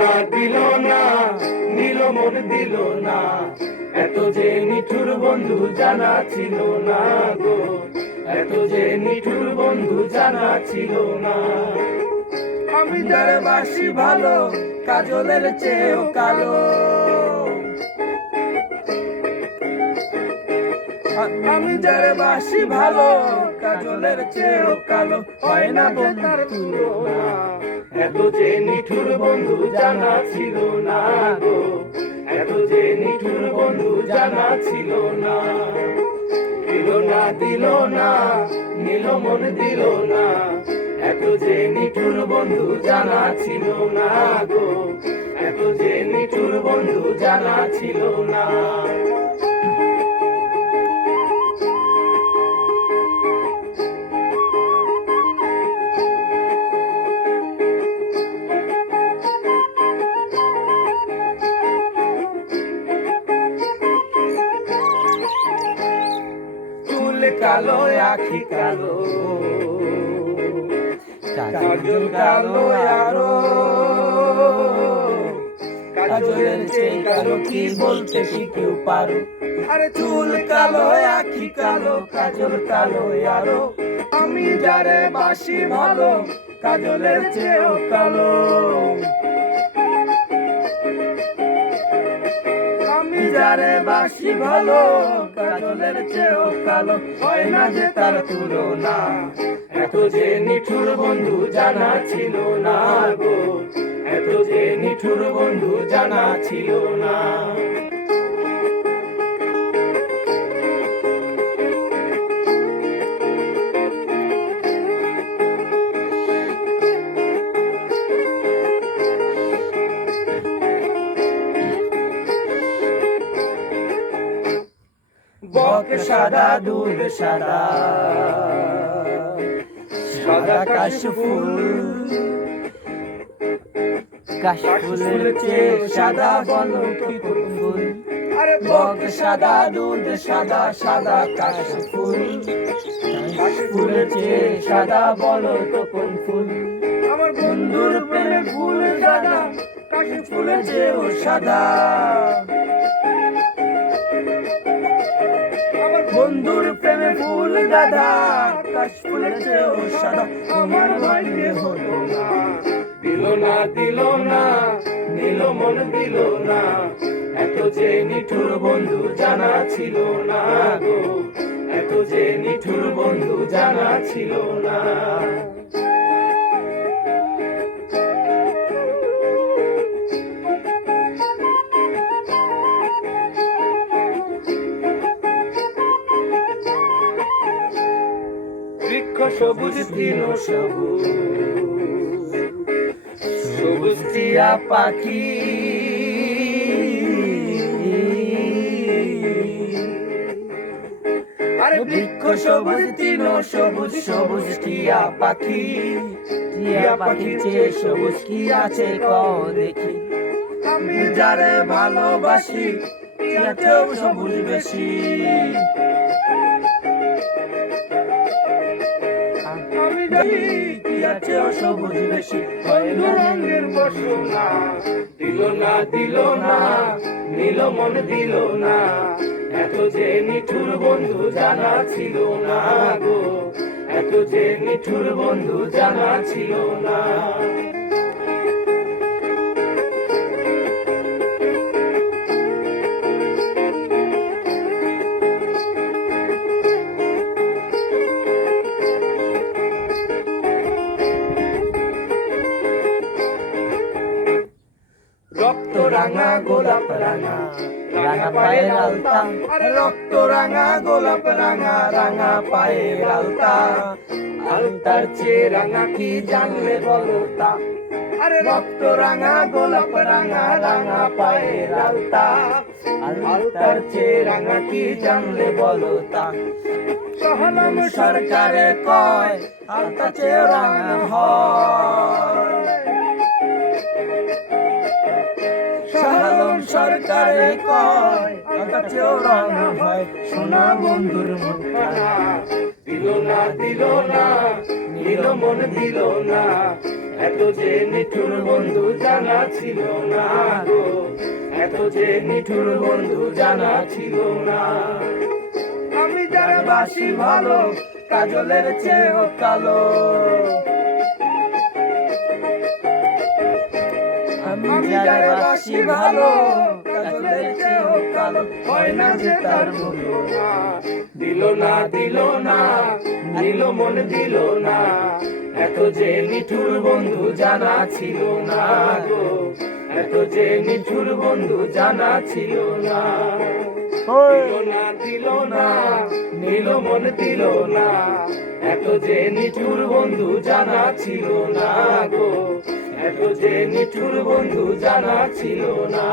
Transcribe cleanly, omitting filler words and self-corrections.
না দিল না, নিল মন দিল না, এত যে নিঠুর বন্ধু জানা ছিল না গো, এত যে নিঠুর বন্ধু জানা ছিল না। আমি যার বাসি ভালো, কাজলের চেয়েও কালো, আমি যার বাসি ভালো, কাজলের চেয়েও কালো, হয় না তার তুলনা, এত যে নিঠুর বন্ধু জানা ছিল না গো, এত যে নিঠুর বন্ধু জানা ছিল না। দিল না দিল না, নিল মন দিল না, এত যে নিঠুর বন্ধু জানা ছিল না গো, এত যে নিঠুর বন্ধু জানা ছিল না। কালো আখি কালো, কাজল কালো আরো, কাজলের চেয়ে কালো কি বলতে কি কেউ পারো, আরে চুল কালো আখি কালো, কাজল কালো আরো, আমি যারে বাসি ভালো, কাজলের চেয়েও কালো, আমি যারে বাসি ভালো, কাজলের চেয়েও কালো, হয় না যে তার তুলনা, এত যে নিঠুর বন্ধু জানা ছিল না গো, এত যে নিঠুর বন্ধু জানা ছিল না। বক সাদা দুধ সাদা, সাদা কাশফুল, কাশফুলের চেয়ে সাদা বলো কি ফুল, আরে বক সাদা দুধ সাদা, সাদা কাশফুল, কাশফুলের চেয়ে সাদা বলো তো কোন ফুল, আমার বন্ধুর প্রেমে ফুল সাদা, কাশফুলের চেয়েও সাদা, বন্ধুর প্রেমে ফুল দাদা, কাশফুলের চেয়েও সাদা, আমার ভাগ্যে হলো না। দিল না দিল না, নিল মন দিল না, এত যে নিঠুর বন্ধু জানা ছিল না গো, এত যে নিঠুর বন্ধু জানা ছিল না। বৃক্ষ সবুজ তৃণ সবুজ, সবুজ টিয়া পাখি, আরে বৃক্ষ সবুজ তৃণ সবুজ, সবুজ টিয়া পাখি, টিয়া পাখির চেয়ে সবুজ কি আছে কও দেখি, আমি যারে ভালোবাসি, টিয়াতেও সবুজ বেশি, আমি জানি টিয়াতেও সবুজ বেশি, হয় না রঙের বসনা। দিল না দিল না, নিল মন দিল না, এত যে নিঠুর বন্ধু জানা ছিল না গো, এত যে নিঠুর বন্ধু জানা ছিল না। রক্ত রাঙা গোলাপ রাঙা, রাঙা পায়ের আলতা, রক্ত রাঙা গোলাপ রাঙা, রাঙা পায়ের আলতা, আলতার চেয়ে রাঙা কি জানলে বলো তা, আরে রক্ত রাঙা গোলাপ রাঙা, রাঙা পায়ের আলতা, আলতার চেয়ে রাঙা কি জানলে বলো তা, সহলাম সরকারে কয় আলতা চেয়ে রাঙা হয়, সরকারে কয় আলতা চেয়েও রাঙা হয়, সোনা বন্ধুর মুখখানা। দিল না দিল না, নিল মন দিল না, এত যে নিঠুর বন্ধু জানা ছিল না গো, এত যে নিঠুর বন্ধু জানা ছিল না। আমি যারে বাসি ভালো কাজলের চেয়েও কালো, আমি যারে বাসি ভালো কাজলের চেয়েও কালো, হয় না যে তার তুলনা। দিল না দিল না দিল মন দিল না, এত যে নিঠুর বন্ধু জানা ছিল না গো, এত যে নিঠুর বন্ধু জানা ছিল না। দিল না দিল না নীল মন দিল না, এত যে নিঠুর বন্ধু জানা ছিল না গো, এত যে নিঠুর বন্ধু জানা ছিল না।